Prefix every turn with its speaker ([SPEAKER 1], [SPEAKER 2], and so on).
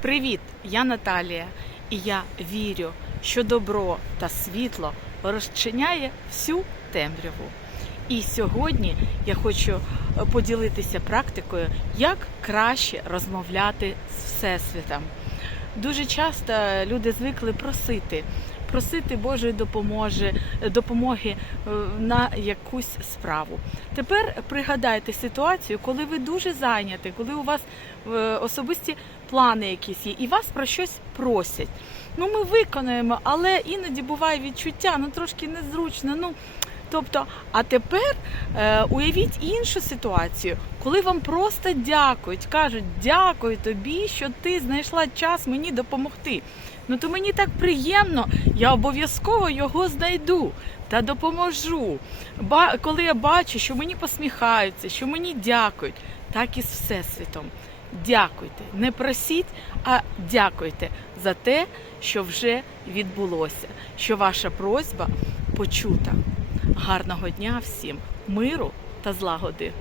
[SPEAKER 1] Привіт! Я Наталія, і я вірю, що добро та світло розчиняє всю темряву. І сьогодні я хочу е, поділитися практикою, як краще розмовляти з Всесвітом. Дуже часто люди звикли просити, просити Божої допомоги, допомоги е, на якусь справу. Тепер пригадайте ситуацію, коли ви дуже зайняті, коли у вас е, особисті плани якісь є, і вас про щось просять. Ну, ми виконаємо, але іноді буває відчуття, ну трошки незручно. Ну, тобто, а тепер е, уявіть іншу ситуацію, коли вам просто дякують, кажуть, дякую тобі, що ти знайшла час мені допомогти. Ну то мені так приємно, я обов'язково його знайду та допоможу. Ба- коли я бачу, що мені посміхаються, що мені дякують, так і з Всесвітом. Дякуйте, не просіть, а дякуйте за те, що вже відбулося, що ваша просьба почута. Гарного дня всім, миру та злагоди.